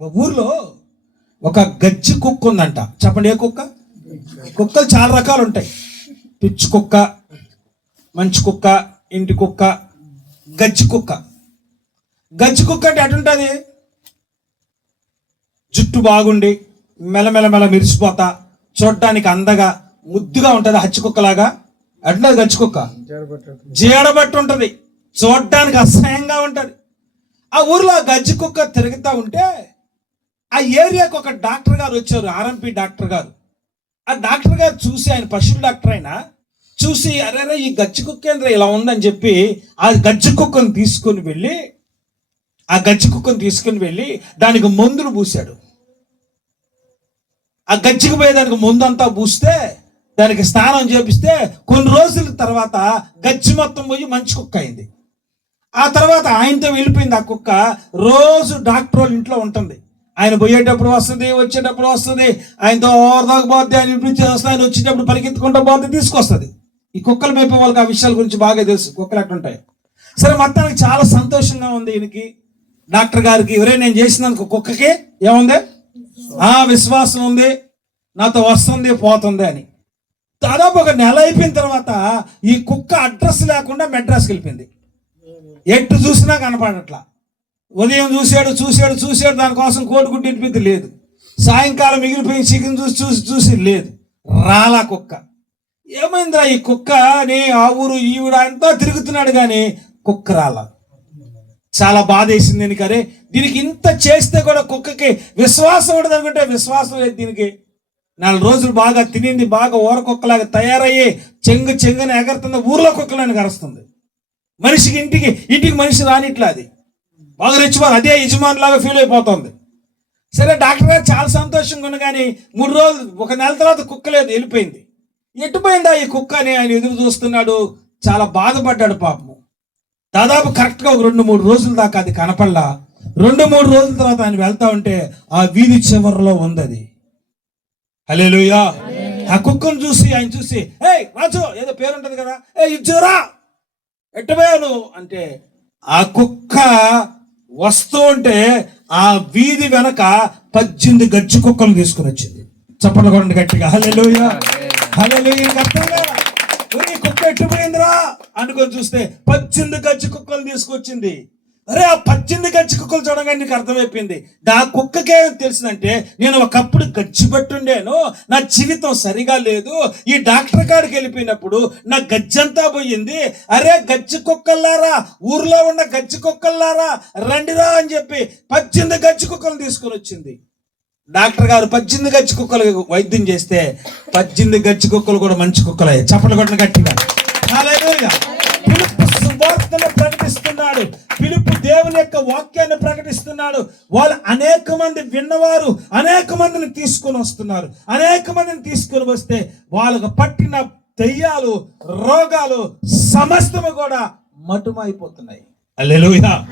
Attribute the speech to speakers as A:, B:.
A: ఒక ఊర్లో ఒక గజ్జి కుక్క ఉందంట. చెప్పండి ఏ కుక్క? కుక్కలు చాలా రకాలు ఉంటాయి. పిచ్చి కుక్క మంచి కుక్క ఇంటి కుక్క గజ్జి కుక్క. గజ్జి కుక్క అంటే అటుంటుంది జుట్టు బాగుండి మెలమెలమెల మెరిసిపోతా చూడటానికి అందగా ముద్దుగా ఉంటుంది హచ్చి కుక్కలాగా. అట్లా గచ్చి కుక్క? జీడబట్టి ఉంటుంది. చూడటానికి అసహ్యంగా ఉంటుంది. ఆ ఊర్లో ఆ గజ్జి కుక్క తిరుగుతూ ఉంటే ఆ ఏరియాకు ఒక డాక్టర్ గారు వచ్చారు ఆర్ఎంపీ డాక్టర్ గారు. ఆ డాక్టర్ గారు చూసి ఆయన పశువుల డాక్టర్ అయినా చూసి అరే అరే ఈ గచ్చి కుక్క ఏంద్రా ఇలా ఉందని చెప్పి ఆ గచ్చి కుక్కను తీసుకొని వెళ్ళి ఆ గచ్చి కుక్కను తీసుకొని వెళ్ళి దానికి మందులు పూశాడు. ఆ గచ్చికి పోయే దానికి పోయేదానికి అంతా పూస్తే దానికి స్నానం చేపిస్తే కొన్ని రోజుల తర్వాత గచ్చి మొత్తం పోయి మంచి కుక్క అయింది. ఆ తర్వాత ఆయనతో వెళ్ళిపోయింది ఆ కుక్క. రోజు డాక్టర్ వాళ్ళ ఇంట్లో ఉంటుంది. ఆయన పోయేటప్పుడు వస్తుంది వచ్చేటప్పుడు వస్తుంది. ఆయనతో ఓరదాకా పోతే ఆయన ఇంటి వస్తుంది ఆయన వచ్చేటప్పుడు పరిగెత్తుకుంటూ పోతే తీసుకొస్తుంది. ఈ కుక్కలు మేపే వాళ్ళకి ఆ విషయాల గురించి బాగా తెలుసు. కుక్కలు ఎట్లుంటాయి సరే మొత్తానికి చాలా సంతోషంగా ఉంది ఈయనకి. డాక్టర్ గారికి ఎవరే నేను చేసినందుకు కుక్కకి ఏముంది? ఆ విశ్వాసం ఉంది. నాతో వస్తుంది పోతుంది అని. దాదాపు ఒక నెల అయిపోయిన తర్వాత ఈ కుక్క అడ్రస్ లేకుండా మెడ్రాస్కి వెళ్ళిపోయింది. ఎట్టు చూసినా కనపడట్లా. ఉదయం చూశాడు చూశాడు చూశాడు దానికోసం కోడిగుడ్డు ఇంటిపిద్ది లేదు. సాయంకాలం మిగిలిపోయిన చికెన్ చూసి చూసి చూసి లేదు. రాలా కుక్క. ఏమైందిరా ఈ కుక్క? అని ఆ ఊరు ఈవిడ అంతా తిరుగుతున్నాడు కానీ కుక్క రాలా. చాలా బాధ వేసింది దీనికి. అరే దీనికి ఇంత చేస్తే కూడా కుక్కకి విశ్వాసం ఉండదు అనుకుంటే విశ్వాసం లేదు దీనికి. నాలుగు రోజులు బాగా తినింది బాగా ఊర కుక్కలాగా తయారయ్యి చెంగు చెంగుని ఎగరుతుంది ఊర్లో కుక్కలని కరుస్తుంది మనిషికి ఇంటికి ఇంటికి మనిషి రానిట్లా అది. బాగా రెచ్చిపోయి అదే యజమాని లాగా ఫీల్ అయిపోతుంది. సరే డాక్టర్ గారు చాలా సంతోషంగా ఉంది కానీ మూడు రోజులు ఒక నెల తర్వాత కుక్క లేదు వెళ్ళిపోయింది. ఎట్టుపోయిందా ఈ కుక్క అని ఆయన ఎదురు చూస్తున్నాడు. చాలా బాధపడ్డాడు పాపము. దాదాపు కరెక్ట్గా ఒక రెండు మూడు రోజుల దాకా అది కనపడలా. రెండు మూడు రోజుల తర్వాత ఆయన వెళ్తా ఉంటే ఆ వీధి చివరిలో ఉంది అది. హలేలుయా ఆ కుక్కను చూసి ఆయన చూసి ఏ రాజు ఏదో పేరు ఉంటుంది కదా. ఏ ఇచ్చురా ఎట్టుపోయాను అంటే ఆ కుక్క వస్తూ ఉంటే ఆ వీధి వెనక పద్దెనిమిది గజ్జి కుక్కలు తీసుకుని వచ్చింది. చప్పట్లు కొండ గట్టిగా. హల్లెలూయా. హల్లెలూయా. కుక్క ఎట్టుపోయిందిరా అనుకొని చూస్తే పద్దెనిమిది గజ్జి కుక్కలు తీసుకొచ్చింది. అరే ఆ పచ్చింది గజ్జి కుక్కలు చూడగానే నీకు అర్థమైపోయింది. దా కుక్కకే తెలిసిందంటే నేను ఒకప్పుడు గచ్చిపెట్టుండేను నా జీవితం సరిగా లేదు ఈ డాక్టర్ కాడికి వెళ్ళిపోయినప్పుడు నా గజ్జంతా పోయింది. అరే గచ్చి కుక్కల్లారా ఊర్లో ఉన్న గచ్చి కుక్కల్లారా రండిరా అని చెప్పి పచ్చింది గజ్జి కుక్కలు తీసుకొని వచ్చింది. డాక్టర్ గారు పద్దెనిమిది గచ్చి కుక్కలు వైద్యం చేస్తే పద్దెనిమిది గచ్చి కుక్కలు కూడా మంచి కుక్కలయ్యాయి. చప్పట్లు కొట్టిన గట్టిగా. హల్లెలూయా. సువార్తను ప్రకటిస్తున్నాడు. పిలుపు దేవుని యొక్క వాక్యాన్ని ప్రకటిస్తున్నాడు. వాళ్ళు అనేక మంది విన్నవారు అనేక మందిని తీసుకొని వస్తున్నారు. అనేక మందిని తీసుకొని వస్తే వాళ్ళకు పట్టిన దెయ్యాలు రోగాలు సమస్తము కూడా మటుమైపోతున్నాయి. అల్లెలుయా